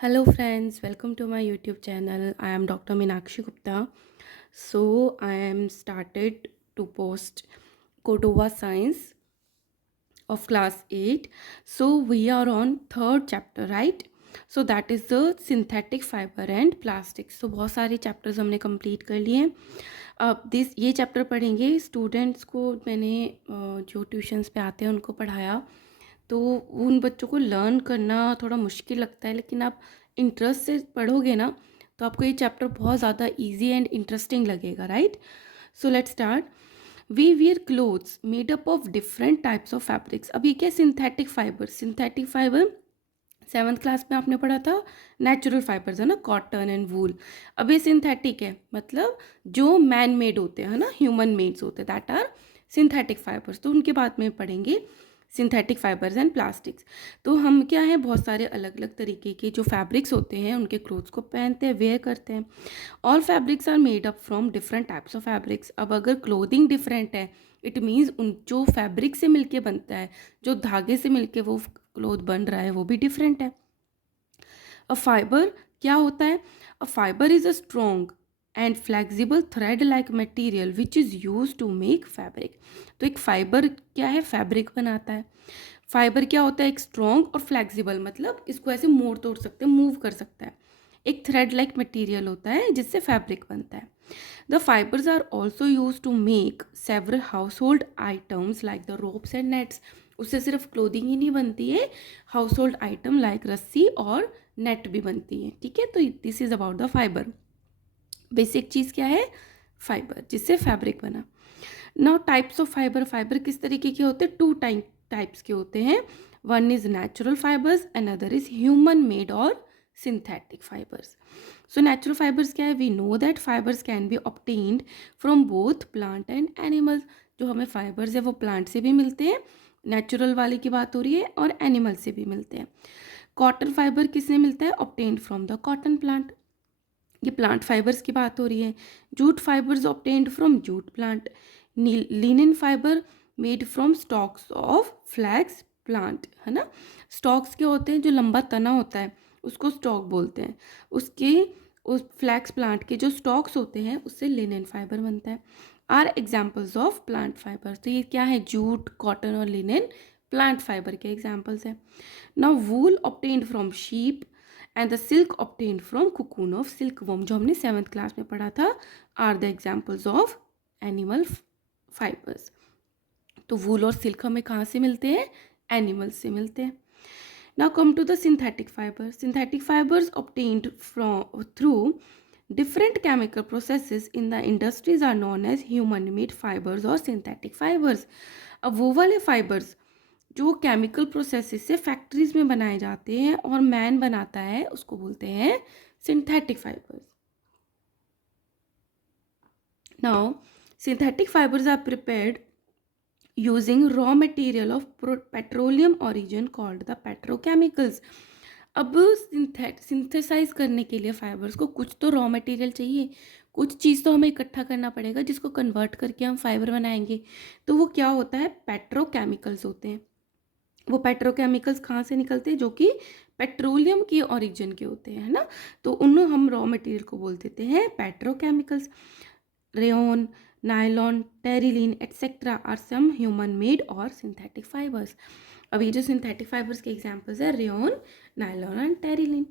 Hello friends, welcome to my YouTube channel. I am Dr. Meenakshi Gupta. So I am started to post Cordova Science of class 8. So we are on third chapter, right? So that is the synthetic fiber and plastics. So बहुत सारे chapters हमने complete कर लिए हैं. अब ये chapter पढ़ेंगे. Students को मैंने जो ट्यूशन्स पे आते हैं उनको पढ़ाया, तो उन बच्चों को लर्न करना थोड़ा मुश्किल लगता है, लेकिन आप इंटरेस्ट से पढ़ोगे ना तो आपको ये चैप्टर बहुत ज़्यादा इजी एंड इंटरेस्टिंग लगेगा, right? So let's start. We wear clothes made up of different types of fabrics. अब ये क्या synthetic fibre, synthetic fibre seventh class में आपने पढ़ा था. नेचुरल फाइबर्स है ना, कॉटन एंड वूल. अब ये सिंथेटिक है, मतलब जो मैन मेड होते हैं ना, ह्यूमन मेड्स होते हैं, दैट आर सिंथेटिक फाइबर्स. तो उनके बाद में पढ़ेंगे सिंथेटिक फाइबर्स एंड प्लास्टिक्स. तो हम क्या है, बहुत सारे अलग अलग तरीके के जो फैब्रिक्स होते हैं उनके क्लोथ्स को पहनते हैं, वेयर करते हैं. All fabrics are made up from different types of fabrics. अब अगर क्लोथिंग डिफरेंट है, इट मीन्स उन जो फैब्रिक से मिलके बनता है, जो धागे से मिलके वो क्लोथ बन रहा है, वो भी डिफरेंट है. अ फाइबर क्या होता है? A fibre is a strong and flexible thread like material which is use to make fabric. तो एक फाइबर क्या है, फैब्रिक बनाता है. फाइबर क्या होता है? एक स्ट्रॉन्ग और फ्लेक्सिबल, मतलब इसको ऐसे मोड़ तोड़ सकते हैं, मूव कर सकता है. एक थ्रेड लाइक मटेरियल होता है जिससे फैब्रिक बनता है. The fibres are also use to make several household items like the ropes and nets. उससे सिर्फ क्लोथिंग ही नहीं बनती है, हाउस होल्ड आइटम लाइक रस्सी और नेट भी बनती है. ठीक है, तो this is about the fibre. Basic चीज़ क्या है? फाइबर, जिससे फैब्रिक बना. Now types of fibre. Fibre किस तरीके के होते हैं? टू टाइप्स के होते हैं. One is natural fibres, another is human made और synthetic fibres. So natural fibres क्या है? We know that fibres can be obtained from both plant and animals. जो हमें फाइबर्स है वो प्लांट से भी मिलते हैं, नेचुरल वाले की बात हो रही है, और एनिमल से भी मिलते हैं. कॉटन फाइबर किससे मिलता है? Obtained from the cotton plant. ये प्लांट फाइबर्स की बात हो रही है. Jute fibres obtained from jute plant. Linen fibre made from stalks of flax plant, है ना. स्टॉक्स क्या होते हैं? जो लंबा तना होता है उसको स्टॉक बोलते हैं. उसके उस फ्लैक्स प्लांट के जो स्टॉक्स होते हैं उससे लिनन फाइबर बनता है. Are examples of plant fibre. तो ये क्या है? जूट, कॉटन और लिनन प्लांट फाइबर के एग्जाम्पल्स हैं. Now wool obtained from sheep and the silk obtained from cocoon of silkworm, जो हमने सेवन्थ क्लास में पढ़ा था, are the examples of animal fibres. तो वूल और सिल्क हमें कहाँ से मिलते हैं? एनिमल्स से मिलते हैं. Now come to the synthetic fibre. Synthetic fibres obtained from through different chemical processes in the industries are known as human made fibers और synthetic fibers. अब वो वाले फाइबर्स जो केमिकल प्रोसेसेस से फैक्ट्रीज में बनाए जाते हैं और मैन बनाता है, उसको बोलते हैं synthetic fibres. Now synthetic fibres are prepared using raw material of petroleum origin called the petrochemicals. अब सिंथेसाइज करने के लिए फाइबर्स को कुछ तो रॉ मटेरियल चाहिए, कुछ चीज़ तो हमें इकट्ठा करना पड़ेगा जिसको कन्वर्ट करके हम फाइबर बनाएंगे. तो वो क्या होता है? पेट्रोकेमिकल्स होते हैं. वो पेट्रोकेमिकल्स कहाँ से निकलते हैं? जो कि पेट्रोलियम की ओरिजिन के होते हैं, है ना. तो उन हम रॉ मटेरियल को बोल देते हैं petrochemicals. Rayon, nylon, terylene etcetera are some human made और सिंथेटिक फाइबर्स. अब ये जो सिंथेटिक फाइबर्स के एग्जांपल्स है rayon, nylon and terylene.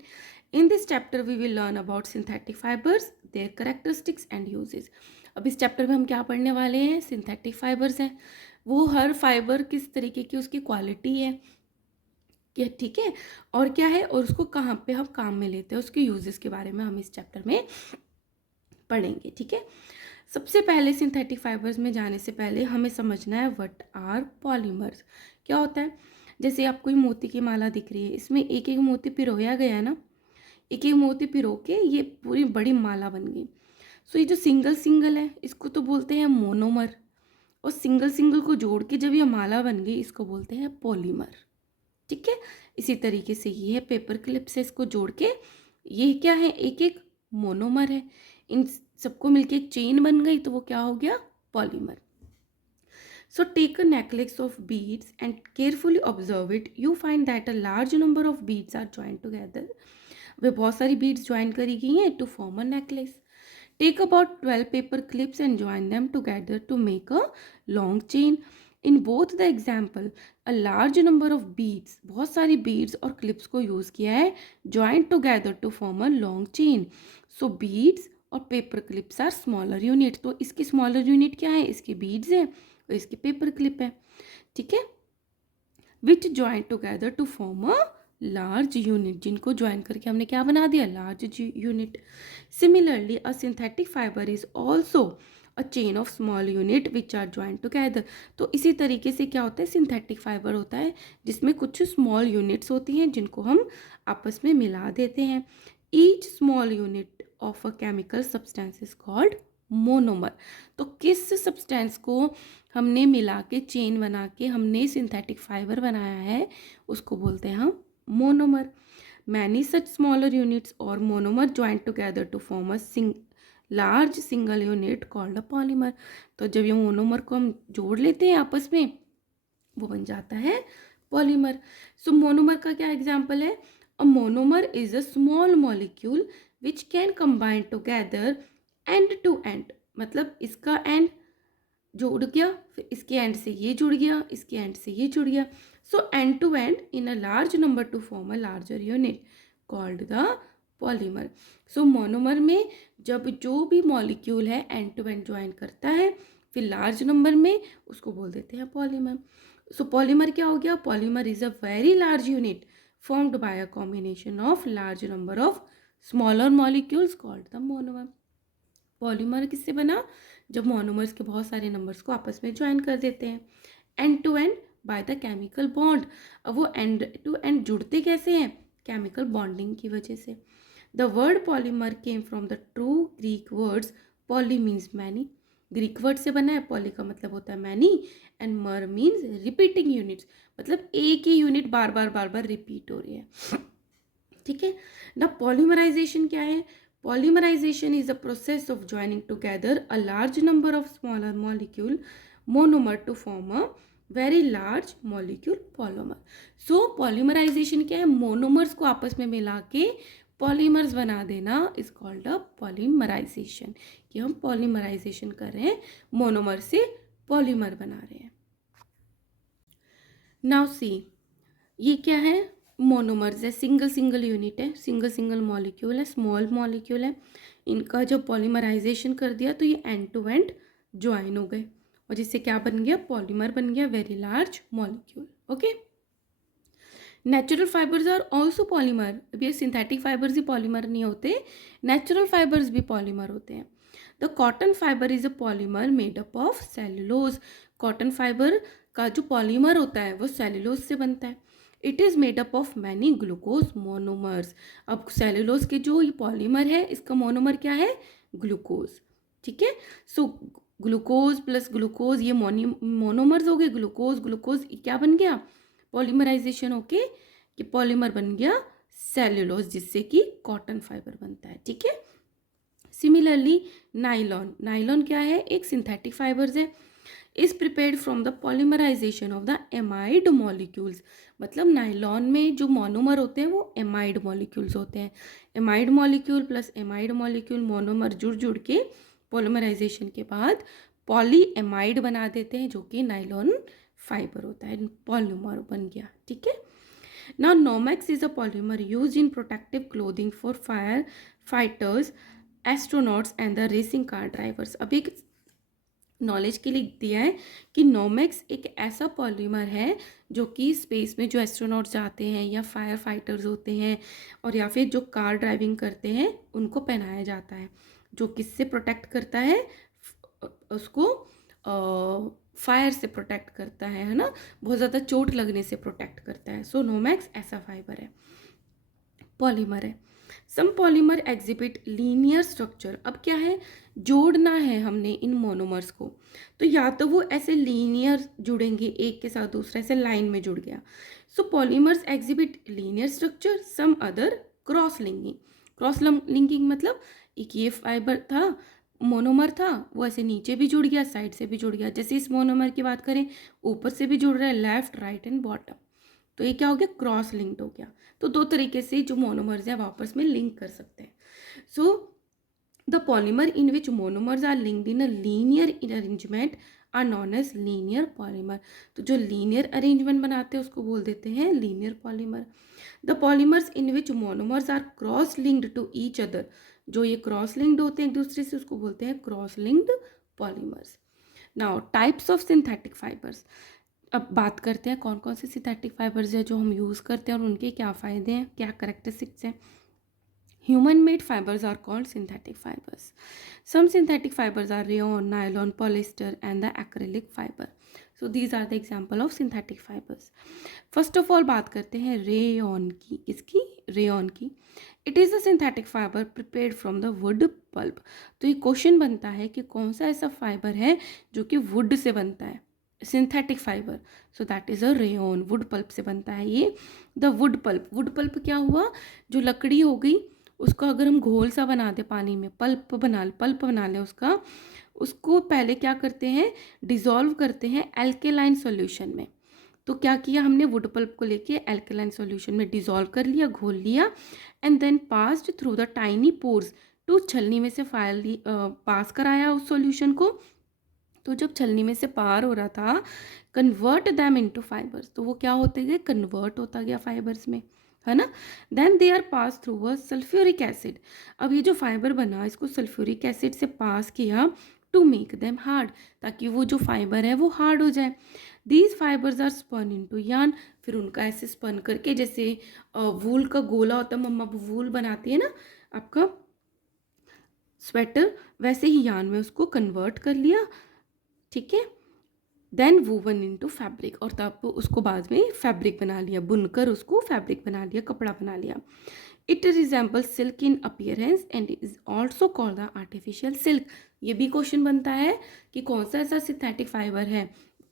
In this chapter we will learn about synthetic fibres, their characteristics and uses. अब इस chapter में हम क्या पढ़ने वाले हैं? सिंथेटिक फाइबर्स हैं. वो हर फाइबर किस तरीके की उसकी क्वालिटी है, क्या, ठीक है, और क्या है, और उसको कहाँ पे हम काम में लेते हैं, उसके यूजेस के बारे में हम इस चैप्टर में पढ़ेंगे. ठीक है. सबसे पहले सिंथेटिक फाइबर्स में जाने से पहले हमें समझना है व्हाट आर पॉलीमर्स. क्या होता है? जैसे आपको ये मोती की माला दिख रही है, इसमें एक एक मोती पिरोया गया है ना, एक एक मोती पिरो के ये पूरी बड़ी माला बन गई. सो ये जो सिंगल सिंगल है इसको तो बोलते हैं मोनोमर, और सिंगल सिंगल को जोड़ के जब ये माला बन गई इसको बोलते हैं पॉलीमर. ठीक है. इसी तरीके से ये है पेपर क्लिप से इसको जोड़ के ये क्या है? एक एक मोनोमर है. इन सबको मिलके एक चेन बन गई तो वो क्या हो गया? Polymer. So take a necklace of beads and carefully observe it. You find that a large number of beads are joined together. वे बहुत सारी beads join करी गई हैं to form a necklace. Take about 12 paper clips and join them together to make a long chain. In both the example, a large number of beads, बहुत सारी beads और clips को use किया है joined together to form a long chain. So beads और paper clips are smaller units. तो इसकी smaller unit क्या है? इसकी beads है और इसकी paper clip है. ठीक है, which join together to form a large unit, जिनको ज्वाइन करके हमने क्या बना दिया? large unit. Similarly, a synthetic fiber is also a chain of small unit which are joined together. तो इसी तरीके से क्या होता है? सिंथेटिक फाइबर होता है जिसमें कुछ स्मॉल यूनिट्स होती हैं जिनको हम आपस में मिला देते हैं. Each small unit of a chemical substance is called monomer. तो किस सब्सटेंस को हमने मिला के चेन बना के हमने सिंथेटिक फाइबर बनाया है उसको बोलते हैं हम monomer. Many such smaller units और monomer join together to form a large single unit called a polymer. तो जब ये मोनोमर को हम जोड़ लेते हैं आपस में वो बन जाता है पॉलीमर. सो मोनोमर का क्या एग्जाम्पल है? A monomer is a small molecule which can combine together end to end. मतलब इसका एंड जुड़ गया, फिर इसके एंड से ये जुड़ गया, इसके एंड से ये जुड़ गया. So end to end in a large number to form a larger unit called the polymer. So monomer में जब जो भी मॉलिक्यूल है एंड टू एंड ज्वाइन करता है फिर लार्ज नंबर में उसको बोल देते हैं पॉलीमर. सो पॉलीमर क्या हो गया? Polymer is a very large unit formed by a combination of large number of smaller molecules called the monomer. Polymer किससे बना? जब मोनोमर्स के बहुत सारे नंबर्स को आपस में ज्वाइन कर देते हैं end to end by the chemical bond. अब वो एंड टू एंड जुड़ते कैसे हैं? केमिकल बॉन्डिंग की वजह से. The word polymer came from the true Greek words. Poly means many, Greek word से बना है. पॉली का मतलब होता है मैनी एंड मर मीन्स रिपीटिंग यूनिट्स. मतलब एक ही यूनिट बार बार रिपीट हो रही है. ठीक है ना. पॉलीमराइजेशन क्या है? Polymerisation is a process of joining together a large number of smaller molecule monomer to form a very large molecule polymer. So polymerisation क्या है? मोनोमर्स को आपस में मिला के पॉलीमर्स बना देना इज कॉल्ड अ पॉलीमराइजेशन. कि हम पॉलीमराइजेशन कर रहे हैं, मोनोमर से पॉलीमर बना रहे हैं. नाउ सी, ये क्या है? मोनोमर्स है, सिंगल यूनिट है, सिंगल मॉलिक्यूल है, स्मॉल मॉलिक्यूल है. इनका जब पॉलीमराइजेशन कर दिया तो ये एंड टू एंड ज्वाइन हो गए और जिससे क्या बन गया? पॉलीमर बन गया, very large molecule. Okay. Natural fibres are also polymer. अभी सिंथेटिक फाइबर्स ही पॉलीमर नहीं होते, नेचुरल फाइबर्स भी पॉलीमर होते हैं. The cotton fibre is a polymer made up of cellulose. Cotton fibre का जो पॉलीमर होता है वो सेलुलोज से बनता है. It is made up of many glucose monomers. अब सेलुलोज के जो ये पॉलीमर है इसका मोनोमर क्या है? ग्लूकोज. ठीक है. सो ग्लूकोज प्लस ग्लूकोज ये मोनोमर्स हो गए. ग्लूकोज क्या बन गया? पॉलीमराइजेशन होके ये पॉलीमर बन गया सेल्यूलोज जिससे कि कॉटन फाइबर बनता है. ठीक है. सिमिलरली नाइलॉन क्या है? एक सिंथेटिक फाइबर्स है. Is prepared from the polymerisation of the amide molecules. मतलब नाइलॉन में जो मोनोमर होते हैं वो एमाइड मॉलिक्यूल्स होते हैं. Amide molecule plus amide molecule monomer जुड़ के पॉलीमराइजेशन के बाद पॉली एमाइड बना देते हैं जो कि नाइलॉन फाइबर होता है. पॉलीमर बन गया. ठीक है. Now Nomex is a polymer use in protective clothing for fire fighters, astronauts and the racing car drivers. अभी एक नॉलेज के लिए दिया है कि नोमेक्स एक ऐसा पॉलीमर है जो कि स्पेस में जो एस्ट्रोनॉट्स जाते हैं या फायर फाइटर्स होते हैं और या फिर जो कार ड्राइविंग करते हैं उनको पहनाया जाता है, जो किससे प्रोटेक्ट करता है? उसको फायर से प्रोटेक्ट करता है ना, बहुत ज़्यादा चोट लगने से प्रोटेक्ट करता है. सो नोमेक्स ऐसा फाइबर है, पॉलीमर है. सम पॉलीमर एग्जिबिट लीनियर स्ट्रक्चर. अब क्या है? जोड़ना है हमने इन मोनोमर्स को तो या तो वो ऐसे लीनियर जुड़ेंगे एक के साथ दूसरा, ऐसे लाइन में जुड़ गया. So polymers exhibit linear structure, some other cross linking. Cross linking मतलब एक ये फाइबर था मोनोमर था वो ऐसे नीचे भी जुड़ गया, साइड से भी जुड़ गया। जैसे इस मोनोमर की बात करें, ऊपर से भी जुड़ रहा है, लेफ्ट राइट एंड बॉटम, तो ये क्या हो गया, क्रॉस लिंक्ड हो गया। तो दो तरीके से जो मोनोमर्स है आपस में लिंक कर सकते हैं। So the polymer in which monomers are linked in a linear arrangement are known as linear polymer. तो जो लीनियर अरेंजमेंट बनाते हैं उसको बोल देते हैं linear polymer. The polymers in which monomers are cross linked to each other, जो ये क्रॉस लिंक्ड होते हैं एक दूसरे से उसको बोलते हैं cross linked polymers. Now types of synthetic fibres. अब बात करते हैं कौन कौन से सिंथेटिक फाइबर्स हैं जो हम यूज़ करते हैं और उनके क्या फ़ायदे हैं, क्या करेक्टरिस्टिक्स हैं। Human made fibers are called synthetic fibers. Some synthetic fibers are rayon, nylon, polyester and the acrylic fiber. So these are the example of synthetic fibers. First of all बात करते हैं rayon की, किसकी, rayon की। It is a synthetic fiber prepared from the wood pulp. तो ये question बनता है कि कौन सा ऐसा फाइबर है जो कि वुड से बनता है, synthetic fibre. So that is a rayon, wood pulp से बनता है ये। The wood pulp, wood pulp क्या हुआ, जो लकड़ी हो गई उसको अगर हम घोल सा बना दें पानी में, पल्प बना लें उसका, उसको पहले क्या करते हैं, डिज़ोल्व करते हैं एल्केलाइन सॉल्यूशन में। तो क्या किया हमने, वुड पल्प को लेके एल्केलाइन सॉल्यूशन में डिज़ोल्व कर लिया, घोल लिया, and then passed through the tiny pores to, छलनी में से पास कराया उस सॉल्यूशन को। तो जब छलनी में से पार हो रहा था, कन्वर्ट दैम इनटू फाइबर्स, तो वो क्या होते गए, कन्वर्ट होता गया फाइबर्स में, है ना। Then they are pass through a sulphuric acid. अब ये जो फाइबर बना इसको सल्फ्यूरिक एसिड से पास किया टू मेक देम हार्ड, ताकि वो जो फाइबर है वो हार्ड हो जाए। These fibres are spun into yarn, फिर उनका ऐसे स्पन करके, जैसे वूल का गोला होता है, मम्मा वूल बनाती है ना आपका स्वेटर, वैसे ही यार्न में उसको कन्वर्ट कर लिया, ठीक है। देन वूवन इनटू फैब्रिक, और तब उसको बाद में फैब्रिक बना लिया, बुनकर उसको फैब्रिक बना लिया, कपड़ा बना लिया। It resembles silk in appearance and is also called the artificial silk. ये भी क्वेश्चन बनता है कि कौन सा ऐसा सिंथेटिक फाइबर है,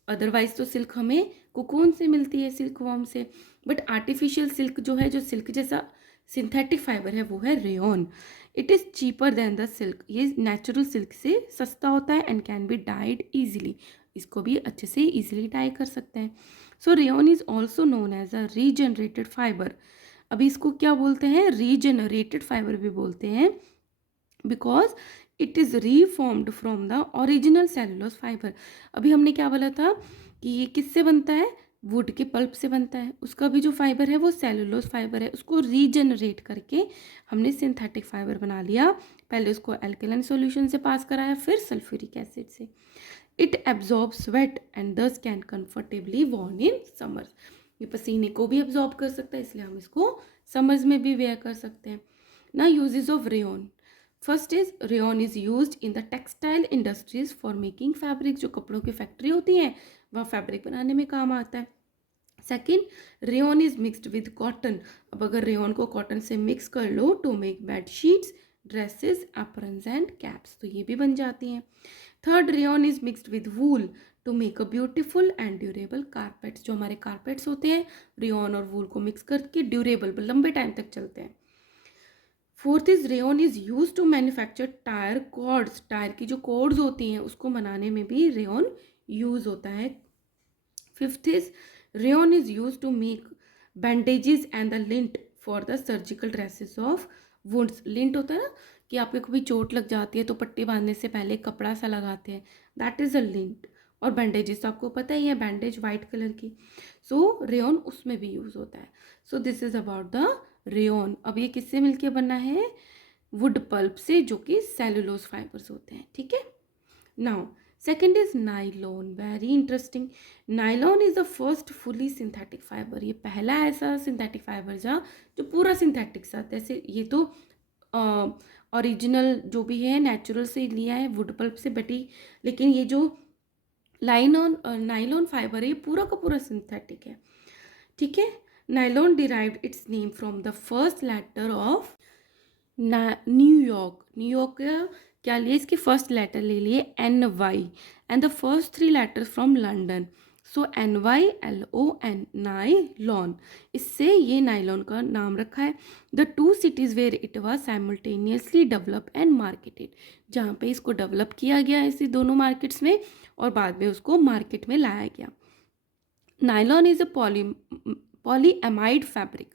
अदरवाइज तो सिल्क हमें कोकून से मिलती है, सिल्क वॉर्म से, बट आर्टिफिशियल सिल्क जो है, जो सिल्क जैसा सिंथेटिक फाइबर है, वो है rayon. It is cheaper than the silk, ये नेचुरल सिल्क से सस्ता होता है, and can be dyed easily, इसको भी अच्छे से ईजिली डाई कर सकते हैं। So rayon is also known as a regenerated fibre. अभी इसको क्या बोलते हैं, रीजनरेटेड फाइबर भी बोलते हैं, because it is reformed from the original cellulose fibre. अभी हमने क्या बोला था कि ये किससे बनता है, वुड के पल्प से बनता है, उसका भी जो फाइबर है वो सेलुलोज फाइबर है, उसको रीजनरेट करके हमने सिंथेटिक फाइबर बना लिया। पहले उसको एल्कलाइन सॉल्यूशन से पास कराया, फिर सल्फ्यूरिक एसिड से। It absorb sweat and thus can comfortably worn in summers. ये पसीने को भी एब्जॉर्ब कर सकता है, इसलिए हम इसको समर्स में भी वेयर कर सकते हैं ना। Uses of rayon, first is rayon is used in the textile industries for making fabric, जो कपड़ों की फैक्ट्री होती है वह फैब्रिक बनाने में काम आता है। Second, rayon is mixed with cotton. अब अगर रेयन को कॉटन से मिक्स कर लो to make bed sheets, dresses, aprons and caps, तो ये भी बन जाती हैं। Third, rayon is mixed with wool to make a beautiful and durable carpets, जो हमारे कारपेट्स होते हैं रेयन और वूल को मिक्स करके ड्यूरेबल, लंबे टाइम तक चलते हैं। Fourth is rayon is use to manufacture tyre cords, tyre की जो कॉर्ड्स होती हैं उसको बनाने में भी रेयन यूज होता है। Fifth is rayon is use to make bandages and the lint for the surgical dresses of wounds. Lint होता है ना कि आपको कभी चोट लग जाती है तो पट्टी बांधने से पहले कपड़ा सा लगाते हैं, दैट इज अ लिंट। और बैंडेजेस तो आपको पता ही है, बैंडेज वाइट कलर की, सो रेयन उसमें भी यूज होता है। So this is about the rayon. अब ये किससे मिलके बना है, वुड पल्प से, जो कि सेलुलोज फाइबर्स होते हैं, ठीक है। Now second is nylon, very interesting. Nylon is the first fully synthetic fibre, ये पहला ऐसा सिंथेटिक फाइबर जो पूरा सिंथेटिक साथ, ऐसे ये तो ओरिजिनल जो भी है नेचुरल से लिया है, वुड पल्प से बटी, लेकिन ये जो नाइलॉन फाइबर है ये पूरा का पूरा सिंथेटिक है, ठीक है। Nylon derived its name from the first letter of New York. New York का क्या लिए, इसके फर्स्ट लेटर ले लिए NY, and the first three letters from London. So NYLON, nylon, इससे ये नाइलॉन का नाम रखा है। The two cities where it was simultaneously develop and marketed, जहाँ पे इसको डेवलप किया गया इसी दोनों मार्केट्स में और बाद में उसको मार्केट में लाया गया। Nylon is a polyamide fabric,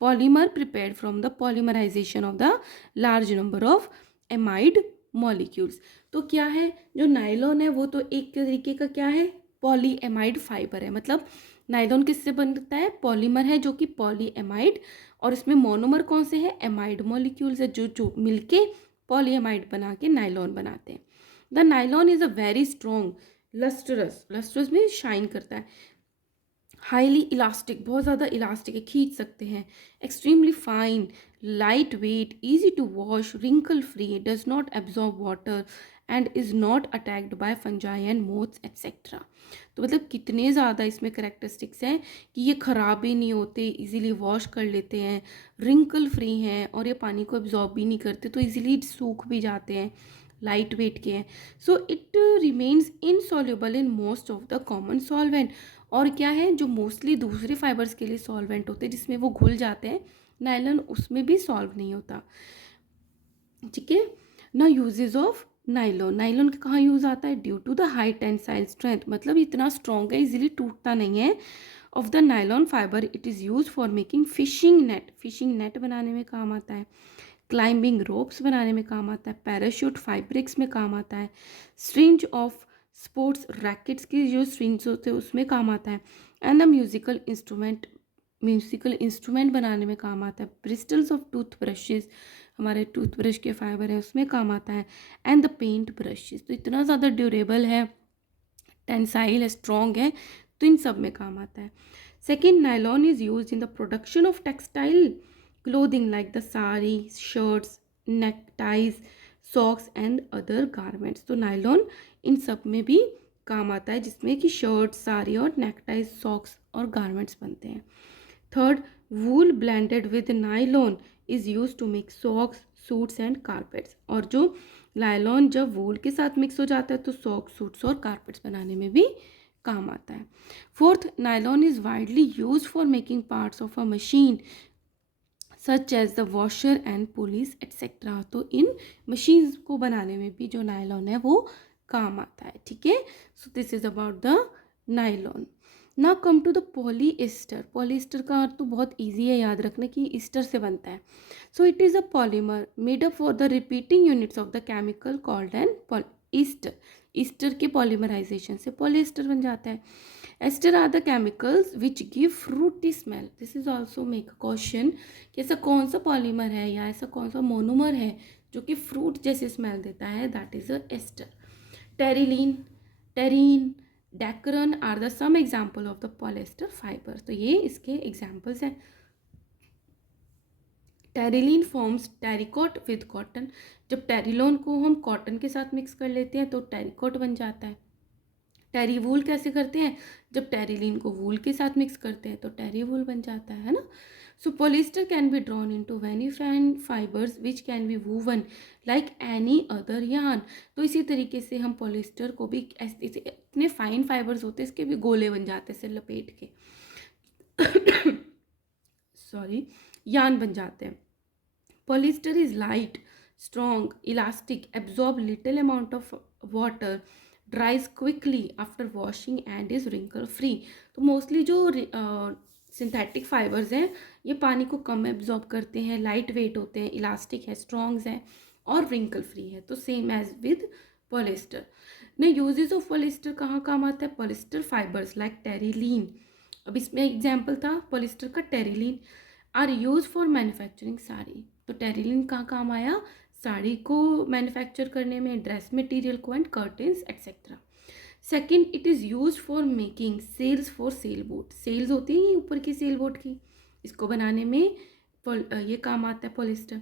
polymer prepared from the polymerization of the large number of amide molecules। तो क्या है, जो नाइलॉन है वो तो एक तरीके का क्या है, पॉलीएमाइड फाइबर है। मतलब नाइलॉन किससे बनता है, पॉलीमर है जो कि पॉलीएमाइड, और इसमें मोनोमर कौन से हैं, एमाइड मॉलिक्यूल्स है जो जो मिलके पॉलीएमाइड बना के नाइलॉन बनाते हैं। The nylon is a very strong, lustrous, lustrous में शाइन करता है, हाईली इलास्टिक, बहुत ज़्यादा इलास्टिक है, खींच सकते हैं, extremely fine, light weight, easy to wash, wrinkle free, does not absorb water and is not attacked by fungi and moths etcetera. तो मतलब कितने ज़्यादा इसमें करेक्टरिस्टिक्स हैं कि ये ख़राब भी नहीं होते, इजीली वॉश कर लेते हैं, रिंकल फ्री हैं, और ये पानी को एब्जॉर्ब भी नहीं करते, तो इजीली सूख भी जाते हैं, लाइट वेट के हैं। So it remains insoluble in most of the common solvent. और क्या है, जो मोस्टली दूसरे फाइबर्स के लिए सॉल्वेंट होते हैं जिसमें वो घुल जाते हैं, नायलॉन उसमें भी सॉल्व नहीं होता। ठीक है ना। यूजेस ऑफ नाइलॉन, नाइलॉन का कहाँ यूज़ आता है, due to the high tensile strength, मतलब इतना स्ट्रॉन्ग है, इजीली टूटता नहीं है। Of the nylon fibre it is use for making fishing net, fishing net बनाने में काम आता है, क्लाइंबिंग रोप्स बनाने में काम आता है, पैराशूट फाइब्रिक्स में काम आता है, स्ट्रिंज ऑफ स्पोर्ट्स रैकेट्स की जो स्ट्रिंग्स होते हैं उसमें काम आता है, एंड द म्यूजिकल इंस्ट्रूमेंट बनाने में काम आता है, ब्रिस्टल्स ऑफ टूथ ब्रशेज, हमारे टूथब्रश के फाइबर है उसमें काम आता है, एंड द पेंट ब्रशेज। तो इतना ज़्यादा ड्यूरेबल है, टेंसाइल है, स्ट्रॉन्ग है, तो इन सब में काम आता है। Second, nylon is use in the production of textile clothing like the sari, shirts, neckties, socks and other garments. तो नाइलॉन इन सब में भी काम आता है, जिसमें कि शर्ट, साड़ी और नेकटाइज, सॉक्स और गारमेंट्स बनते हैं। Third, wool blended with nylon is use to make socks, suits and carpets. और जो नायलॉन जब वूल के साथ मिक्स हो जाता है तो सॉक्स, सूट्स और कारपेट्स बनाने में भी काम आता है। Fourth, nylon is widely use for making parts of a machine such as the washer and pulleys etcetera. तो इन मशीन्स को बनाने में भी जो नायलॉन है वो काम आता है। ठीक है, so this is about the nylon. Now come to the polyester. Polyester का अर्थ तो बहुत ईजी है याद रखना कि ईस्टर से बनता है। So it is a polymer made up for the repeating units of the chemical called an ester. Ester के पॉलीमराइजेशन से पॉलीएस्टर बन जाता है। Ester are the chemicals which give fruity smell. This is also make a question कि ऐसा कौन सा polymer है या ऐसा कौन सा मोनोमर है जो कि फ्रूट जैसे स्मेल देता है, that is a ester. Terylene, Terene, Dacron are the some example of the polyester fibre. तो ये इसके एग्जाम्पल्स हैं। Terylene forms Terycot with cotton. जब टेरिलोन को हम कॉटन के साथ मिक्स कर लेते हैं तो टेरिकॉट बन जाता है। टेरी वूल कैसे करते हैं, जब टेरिलीन को वूल के साथ मिक्स करते हैं तो टेरी वूल बन जाता है ना। So polyester can be drawn into very fine fibres which can be woven like any other yarn. तो इसी तरीके से हम पॉलिएस्टर को भी ऐसे इतने फाइन फाइबर्स होते हैं, इसके भी गोले बन जाते हैं, इसे लपेट के सॉरी, यार्न बन जाते हैं। Polyester is light, strong, elastic, absorb little amount of water, dries quickly after washing and is wrinkle free. तो मोस्टली जो सिंथेटिक फाइबर्स हैं ये पानी को कम एब्जॉर्ब करते हैं, लाइट वेट होते हैं, इलास्टिक है, स्ट्रॉन्ग्स हैं और रिंकल फ्री है। तो सेम एज विद पॉलिएस्टर। ना यूजेस ऑफ पॉलिएस्टर कहाँ काम आता है, पॉलिएस्टर फाइबर्स लाइक टेरिलीन, अब इसमें एग्जाम्पल था पॉलिएस्टर का terylene, are use for manufacturing sari. तो टेरिलीन कहाँ काम आया, साड़ी को मैन्युफैक्चर करने में, ड्रेस मटेरियल को and curtains etcetera. Second, it is use for making sails for sail boat. Sails होती है ऊपर की सेल बोट की, इसको बनाने में ये काम आता है polyester.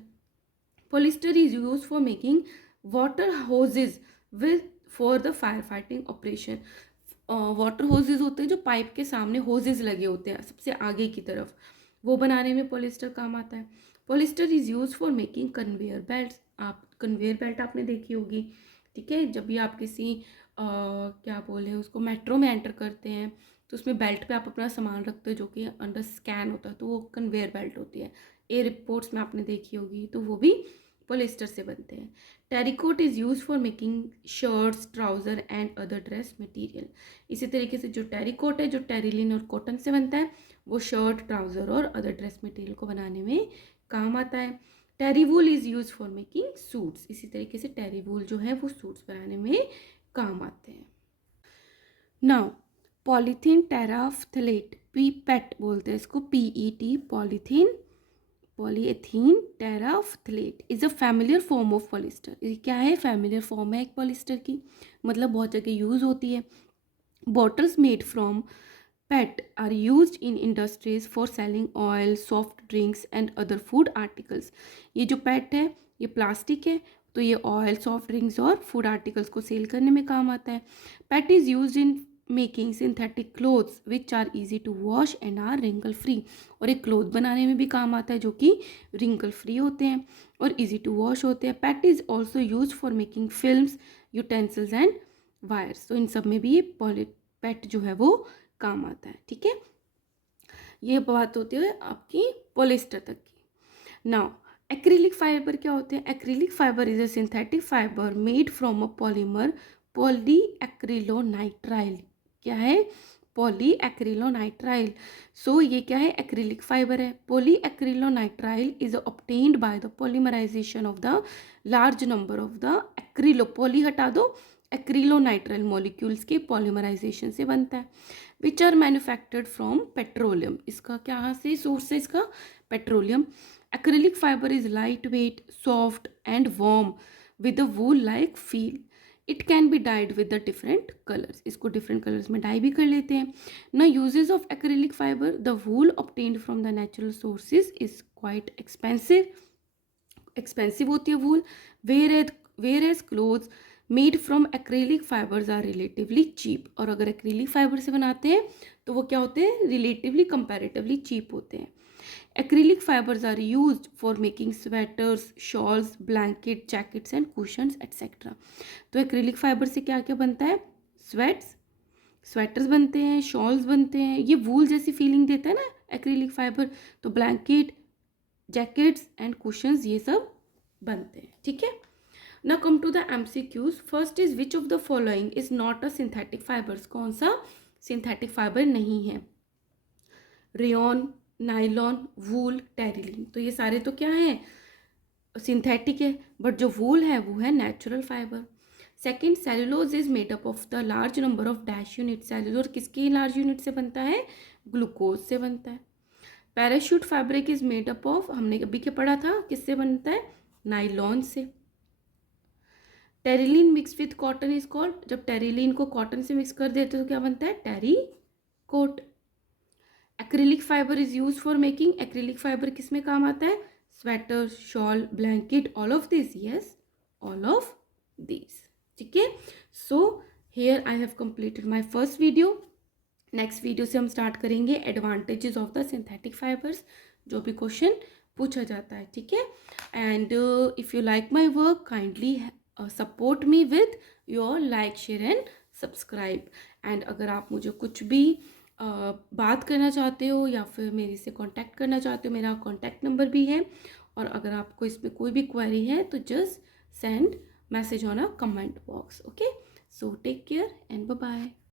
Polyester is use for making water hoses with for the fire fighting operation. Water hoses होते हैं जो पाइप के सामने होजेज लगे होते हैं सबसे आगे की तरफ, वो बनाने में पॉलिएस्टर काम आता है। Polyester is use for making conveyor belt. आप कन्वेयर बेल्ट आपने देखी होगी, ठीक है, जब भी आप किसी क्या बोले उसको मेट्रो में एंटर करते हैं तो उसमें बेल्ट पे आप अपना सामान रखते हो जो कि अंडर स्कैन होता है, तो वो कन्वेयर बेल्ट होती है। एयरपोर्ट्स में आपने देखी होगी, तो वो भी पॉलिस्टर से बनते हैं। Terrycot is use for making shirts, trouser and other dress material. इसी तरीके से जो टेरिकोट है, जो टेरिलिन और कॉटन से बनता है, वो शर्ट, ट्राउज़र और अदर ड्रेस मटेरियल को बनाने में काम आता है। Terry wool is use for making suits. इसी तरीके से टेरी वूल जो है वो सूट्स बनाने में काम आते हैं। नाउ पॉलीथीन टेराफ्थलेट, पीपेट बोलते हैं इसको, PET, polyethene terephthalate is a familiar form of polyester. ये क्या है? फैमिलियर फॉर्म है एक पॉलिस्टर की, मतलब बहुत जगह यूज होती है। Bottles made from PET are used in industries for selling oil, soft drinks and other food articles। ये जो PET है ये प्लास्टिक है, तो ये ऑयल, सॉफ्ट ड्रिंक्स और फूड आर्टिकल्स को सेल करने में काम आता है। PET is use in making synthetic clothes which are easy to wash and are wrinkle free. और एक क्लोथ बनाने में भी काम आता है जो कि रिंकल फ्री होते हैं और ईजी टू वॉश होते हैं। PET is also use for making films, utensils and wires. तो इन सब में भी ये PET जो है वो काम आता है। ठीक है, ये बात होती है आपकी पॉलिस्टर तक की। नाउ एक्रिलिक फाइबर क्या होते हैं? Acrylic fibre is a synthetic fibre made from a polymer polyacrylonitrile. क्या है? पॉलीएक्रिलोनाइट्राइल। सो ये क्या है? एक्रिलिक फाइबर है। Polyacrylonitrile is obtained by the polymerisation of the large number of the acrylo, poly हटा दो, एक्रिलोनाइट्राइल मॉलिक्यूल्स के पॉलीमराइजेशन से बनता है। Which are manufactured from petroleum. इसका क्या से सोर्स है? इसका petroleum. Acrylic fibre is lightweight, soft and warm with a wool like feel. It can be dyed with the different colours. इसको डिफरेंट कलर्स में डाई भी कर लेते हैं ना। Usage of acrylic fibre, the wool obtained from the natural sources is quite expensive, expensive होती है wool. Whereas clothes made from acrylic fibres are relatively cheap. और अगर एक्रेलिक फाइबर से बनाते हैं तो वो क्या होते हैं? रिलेटिवली कंपैरेटिवली चीप होते हैं। Acrylic fibres are used for making sweaters, shawls, blanket, jackets and cushions etcetera. तो एक्रेलिक फाइबर से क्या क्या बनता है? स्वेटर्स बनते हैं, शॉल्स बनते हैं। ये वूल जैसी फीलिंग देता है ना एक्रेलिक फाइबर, तो ब्लैंकेट, जैकेट्स एंड कुशन्स ये सब बनते हैं। ठीक है, now come to the MCQs। First is which of the following is not a synthetic fibres. कौन सा सिंथेटिक फाइबर नहीं है? Rayon, nylon, wool, terylene. तो ये सारे तो क्या है? सिंथेटिक है, बट जो वूल है वो है natural fibre. Second, cellulose is made up of the large number of dash unit. Cellulose किसकी लार्ज यूनिट से बनता है? ग्लूकोज से बनता है। Parachute fabric is made up of, हमने अभी क्या पढ़ा था, किससे बनता है? नाइलॉन से। Terylene mix with cotton is called, जब टेरिलीन को कॉटन से मिक्स कर देते तो क्या बनता है? Terrycot. Acrylic fibre is use for making, acrylic fibre किस में काम आता है? Sweater, shawl, blanket, all of this. Yes, all of this. ठीक है, so here I have completed my first video. Next video से हम स्टार्ट करेंगे advantages of the synthetic fibres, जो भी क्वेश्चन पूछा जाता है। ठीक है, and if you like my work kindly support me with your like, share and subscribe. And अगर आप मुझे कुछ भी बात करना चाहते हो या फिर मेरे से कांटेक्ट करना चाहते हो, मेरा कांटेक्ट नंबर भी है। और अगर आपको इसमें कोई भी क्वेरी है तो just send message on a comment box. Okay, so take care and bye bye.